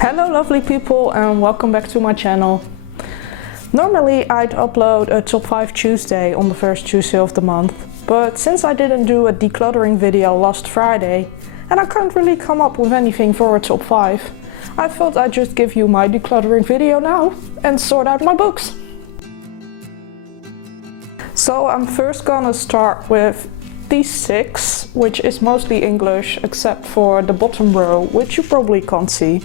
Hello lovely people and welcome back to my channel. Normally I'd upload a top 5 Tuesday on the first Tuesday of the month, but since I didn't do a decluttering video last Friday and I can't really come up with anything for a top 5, I thought I'd just give you my decluttering video now and sort out my books. So I'm first gonna start with these 6, which is mostly English except for the bottom row, which you probably can't see.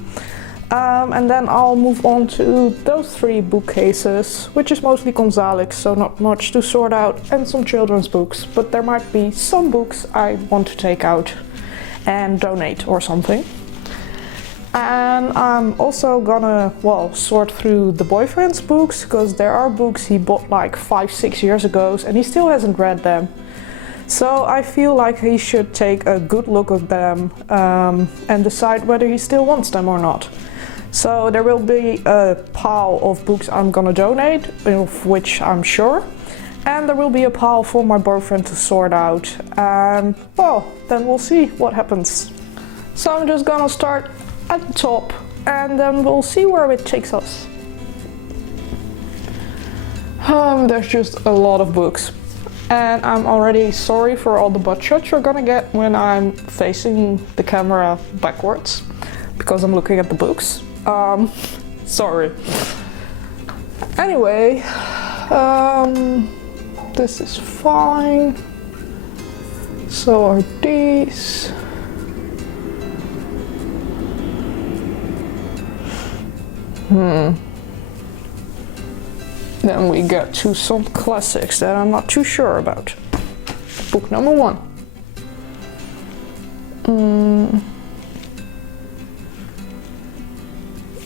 And then I'll move on to those 3 bookcases, which is mostly Gonzalez, so not much to sort out, and some children's books, but there might be some books I want to take out and donate or something. And I'm also gonna, sort through the boyfriend's books, because there are books he bought like 5-6 years ago and he still hasn't read them. So I feel like he should take a good look at them and decide whether he still wants them or not. So there will be a pile of books I'm gonna donate, of which I'm sure, and there will be a pile for my boyfriend to sort out, and then we'll see what happens. So I'm just gonna start at the top and then we'll see where it takes us. There's just a lot of books. And I'm already sorry for all the butt shots you're gonna get when I'm facing the camera backwards, because I'm looking at the books. Sorry. Anyway, this is fine. So are these. Then we get to some classics that I'm not too sure about. Book number 1.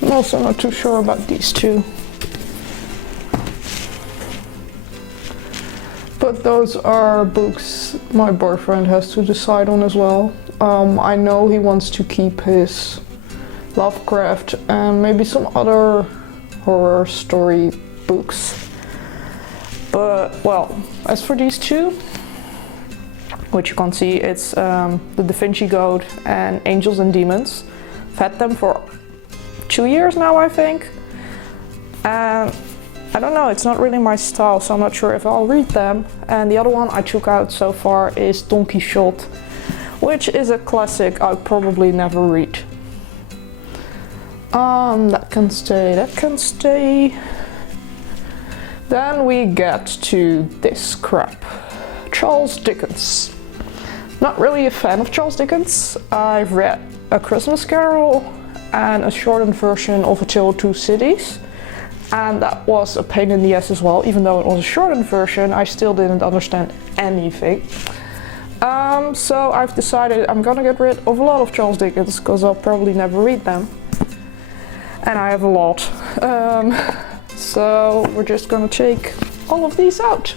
I'm also not too sure about these 2. But those are books my boyfriend has to decide on as well. I know he wants to keep his Lovecraft and maybe some other horror story books. But as for these 2, which you can see, it's the Da Vinci Code and Angels and Demons. I've had them for 2 years now, I think. And I don't know, it's not really my style, so I'm not sure if I'll read them. And the other one I took out so far is Don Quixote, which is a classic I'll probably never read. That can stay. Then we get to this crap. Charles Dickens. Not really a fan of Charles Dickens. I've read A Christmas Carol and a shortened version of A Tale of Two Cities. And that was a pain in the ass as well. Even though it was a shortened version, I still didn't understand anything. So I've decided I'm gonna get rid of a lot of Charles Dickens, because I'll probably never read them. And I have a lot. So we're just gonna take all of these out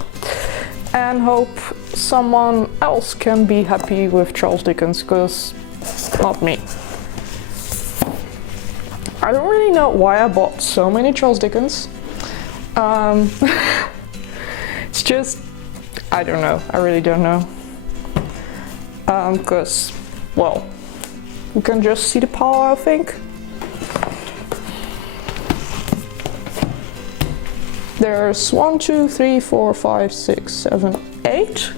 and hope someone else can be happy with Charles Dickens, because not me. I don't really know why I bought so many Charles Dickens. It's just, I don't know, I really don't know. Because, you can just see the pile, I think. There's 1, 2, 3, 4, 5, 6, 7, 8.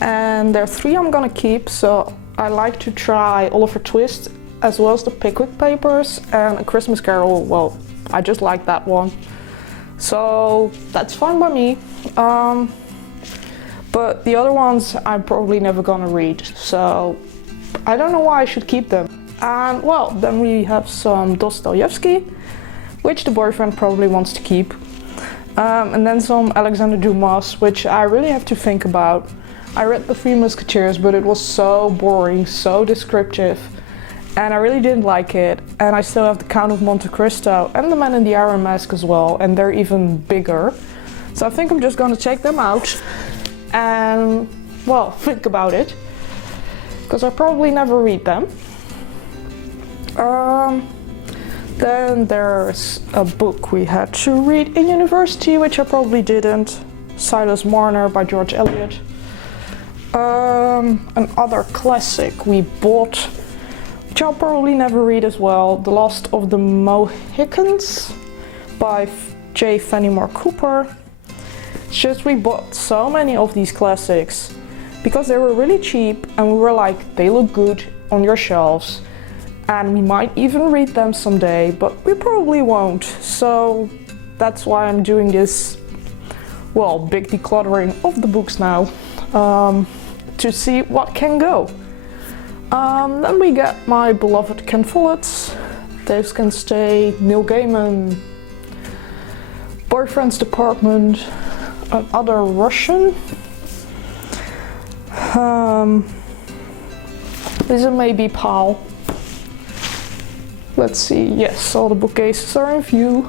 And there are 3 I'm gonna keep, so I like to try Oliver Twist as well as the Pickwick Papers, and A Christmas Carol, I just like that one. So that's fine by me. But the other ones I'm probably never gonna read, so I don't know why I should keep them. And then we have some Dostoevsky, which the boyfriend probably wants to keep. And then some Alexander Dumas, which I really have to think about. I read The Three Musketeers, but it was so boring, so descriptive, and I really didn't like it. And I still have The Count of Monte Cristo and The Man in the Iron Mask as well, and they're even bigger. So I think I'm just gonna check them out and, think about it, because I probably never read them. Then there's a book we had to read in university, which I probably didn't. Silas Marner by George Eliot. Another classic we bought which I'll probably never read as well. The Last of the Mohicans by J. Fenimore Cooper. It's just we bought so many of these classics because they were really cheap and we were like, they look good on your shelves and we might even read them someday, but we probably won't. So that's why I'm doing this, well, big decluttering of the books now, to see what can go. Then we get my beloved Ken Follett's. Those can stay. Neil Gaiman, Boyfriend's Department, another Russian. This is maybe Pal. Let's see. Yes, all the bookcases are in view.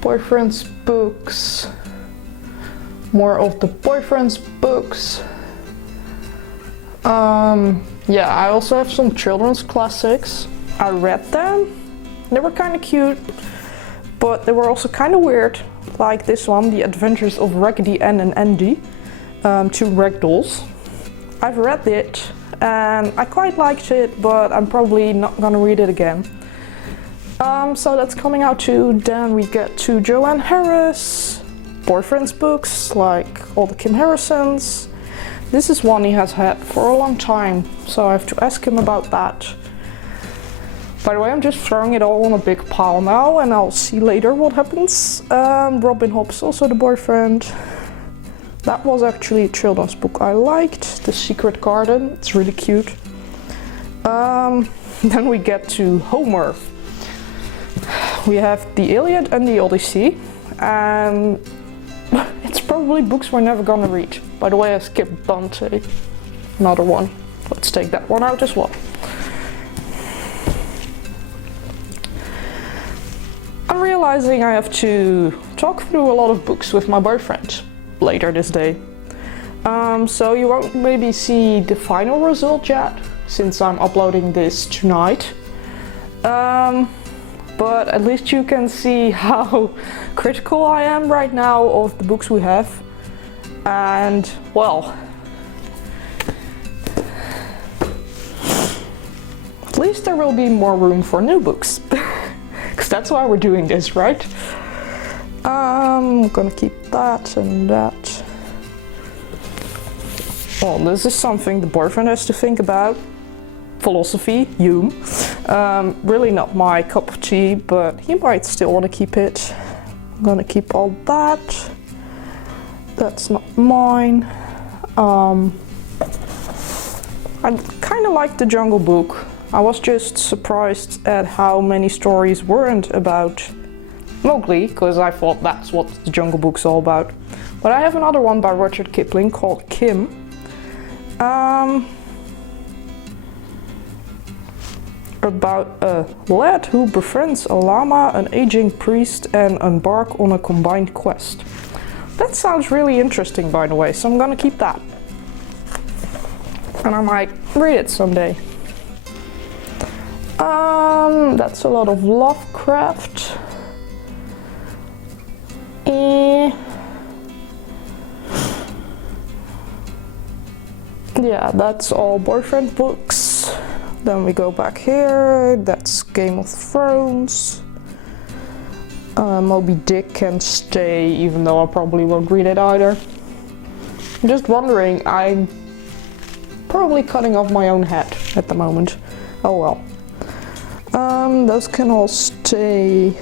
Boyfriend's books. More of the Boyfriend's books. Yeah, I also have some children's classics. I read them. They were kind of cute, but they were also kind of weird. Like this one, The Adventures of Raggedy Ann and Andy, two ragdolls. I've read it and I quite liked it, but I'm probably not gonna read it again. So that's coming out too. Then we get to Joanne Harris, Boyfriend's books, like all the Kim Harrisons. This is one he has had for a long time, so I have to ask him about that. By the way, I'm just throwing it all on a big pile now and I'll see later what happens. Robin Hobb's also the Boyfriend. That was actually a children's book I liked, The Secret Garden, it's really cute. Then we get to Homer. We have the Iliad and the Odyssey, and it's probably books we're never gonna read. By the way, I skipped Dante, another one. Let's take that one out as well. I'm realizing I have to talk through a lot of books with my boyfriend later this day. So you won't maybe see the final result yet, since I'm uploading this tonight. But at least you can see how critical I am right now of the books we have. And, well, at least there will be more room for new books. Because that's why we're doing this, right? I'm gonna keep that and that. Well, this is something the boyfriend has to think about. Philosophy, Hume. Really not my cup of tea, but he might still want to keep it. I'm gonna keep all that. That's not mine. I kind of like the Jungle Book. I was just surprised at how many stories weren't about Mowgli, because I thought that's what the Jungle Book's all about. But I have another one by Rudyard Kipling called Kim. About a lad who befriends a llama, an aging priest, and embark on a combined quest. That sounds really interesting, by the way, so I'm gonna keep that. And I might read it someday. That's a lot of Lovecraft. Yeah, that's all boyfriend books. Then we go back here, that's Game of Thrones. Moby Dick can stay, even though I probably won't read it either. I'm just wondering, I'm probably cutting off my own head at the moment. Oh well. Those can all stay.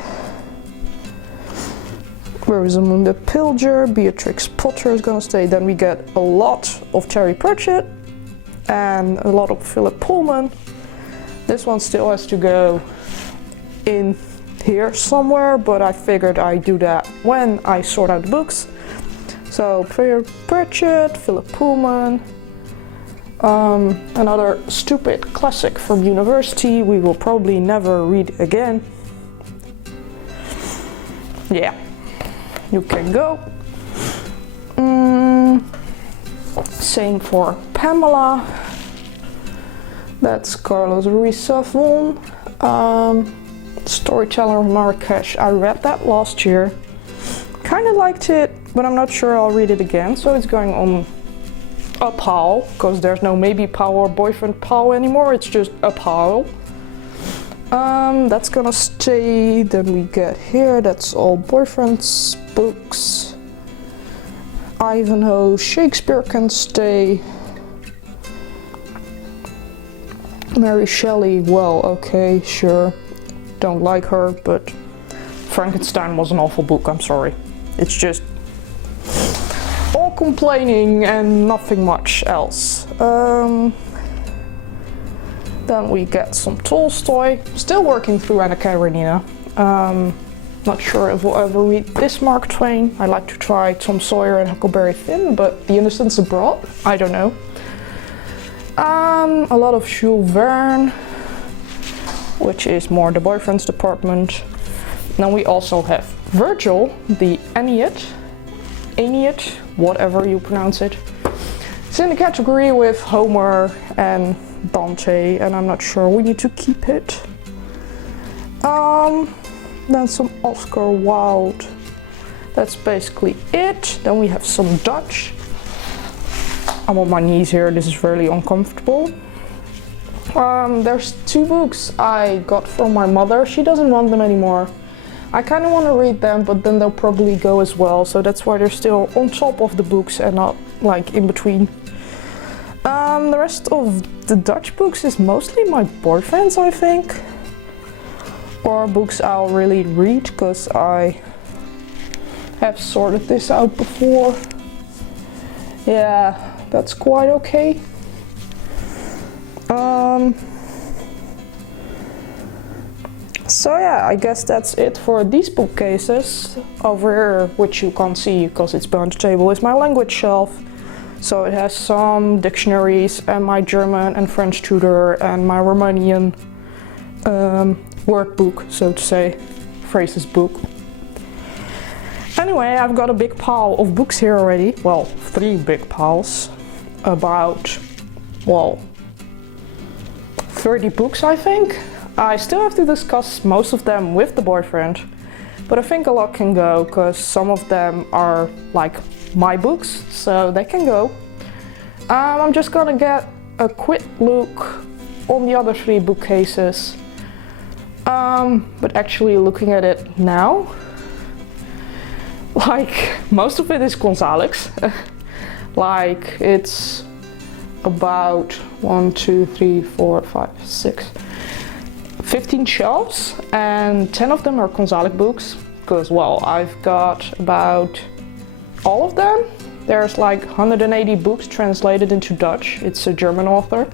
Rosamund the Pillager, Beatrix Potter is gonna stay. Then we get a lot of Terry Pratchett and a lot of Philip Pullman. This one still has to go in here somewhere, but I figured I'd do that when I sort out the books. So Pratchett, Philip Pullman, another stupid classic from university we will probably never read again. Yeah, you can go. Same for Pamela. That's Carlos Ruiz Zafón. Storyteller of Marrakesh. I read that last year. Kind of liked it, but I'm not sure I'll read it again, so it's going on a pile, because there's no maybe pile or boyfriend pile anymore, it's just a pile. That's gonna stay. Then we get here, that's all boyfriend's books. Ivanhoe, Shakespeare can stay. Mary Shelley, well, okay, sure. Don't like her, but Frankenstein was an awful book, I'm sorry. It's just all complaining and nothing much else. Then we get some Tolstoy. Still working through Anna Karenina. Not sure if we'll ever read this Mark Twain. I like to try Tom Sawyer and Huckleberry Finn, but The Innocents Abroad, I don't know. A lot of Jules Verne, which is more the boyfriend's department. Then we also have Virgil, the Aeneid, whatever you pronounce it. It's in the category with Homer and Dante, and I'm not sure we need to keep it. Then some Oscar Wilde. That's basically it. Then we have some Dutch. I'm on my knees here, this is really uncomfortable. There's 2 books I got from my mother. She doesn't want them anymore. I kind of want to read them, but then they'll probably go as well, so that's why they're still on top of the books and not like in between. The rest of the Dutch books is mostly my boyfriend's, I think. Or books I'll really read, because I have sorted this out before. Yeah, that's quite okay. So yeah, I guess that's it for these bookcases. Over here, which you can't see because it's behind the table, is my language shelf. So it has some dictionaries and my German and French tutor and my Romanian word book, so to say, phrases book. Anyway, I've got a big pile of books here already. Well, 3 big piles. About, well, 30 books, I think. I still have to discuss most of them with the boyfriend, but I think a lot can go, because some of them are like my books, so they can go. I'm just gonna get a quick look on the other 3 bookcases. But actually looking at it now, like most of it is Gonzalez. Like it's about 1, 2, 3, 4, 5, 6, 15 shelves, and 10 of them are Gonzalez books, because well, I've got about all of them. There's like 180 books translated into Dutch. It's a German author,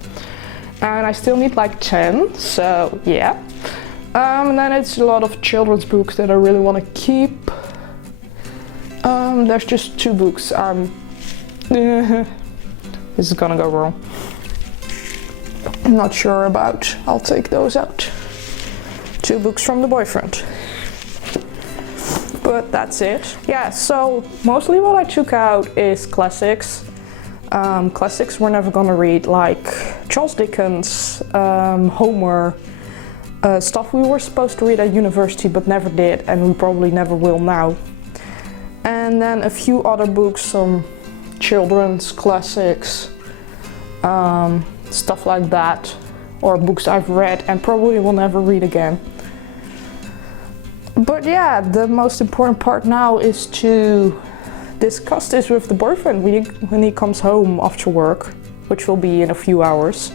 and I still need like 10, so yeah. And then it's a lot of children's books that I really want to keep. There's just 2 books. This is gonna go wrong. I'm not sure about. I'll take those out. 2 books from the boyfriend. But that's it. Yeah, so mostly what I took out is classics. Classics we're never gonna read, like Charles Dickens, Homer, stuff we were supposed to read at university but never did, and we probably never will now. And then a few other books, some children's classics, stuff like that, or books I've read and probably will never read again. But yeah, the most important part now is to discuss this with the boyfriend when he comes home after work, which will be in a few hours.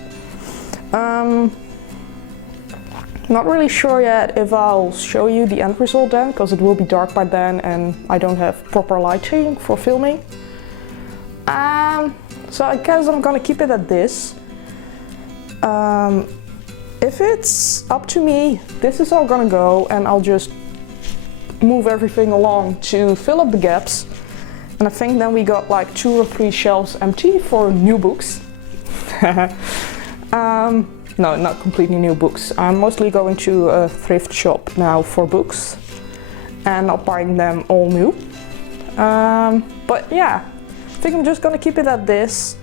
Not really sure yet if I'll show you the end result then, because it will be dark by then and I don't have proper lighting for filming. So I guess I'm gonna keep it at this. If it's up to me, this is all gonna go, and I'll just move everything along to fill up the gaps. And I think then we got like 2 or 3 shelves empty for new books. No, not completely new books. I'm mostly going to a thrift shop now for books and not buying them all new. But yeah, I think I'm just gonna keep it at this.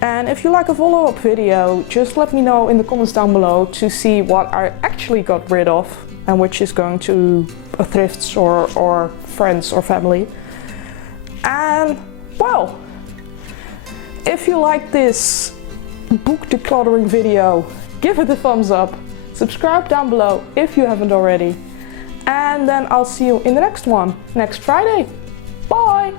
And if you like a follow-up video, just let me know in the comments down below to see what I actually got rid of and which is going to a thrift store or friends or family. And well, If you like this book decluttering video, give it a thumbs up. Subscribe down below if you haven't already. And then I'll see you in the next one, next Friday. Bye!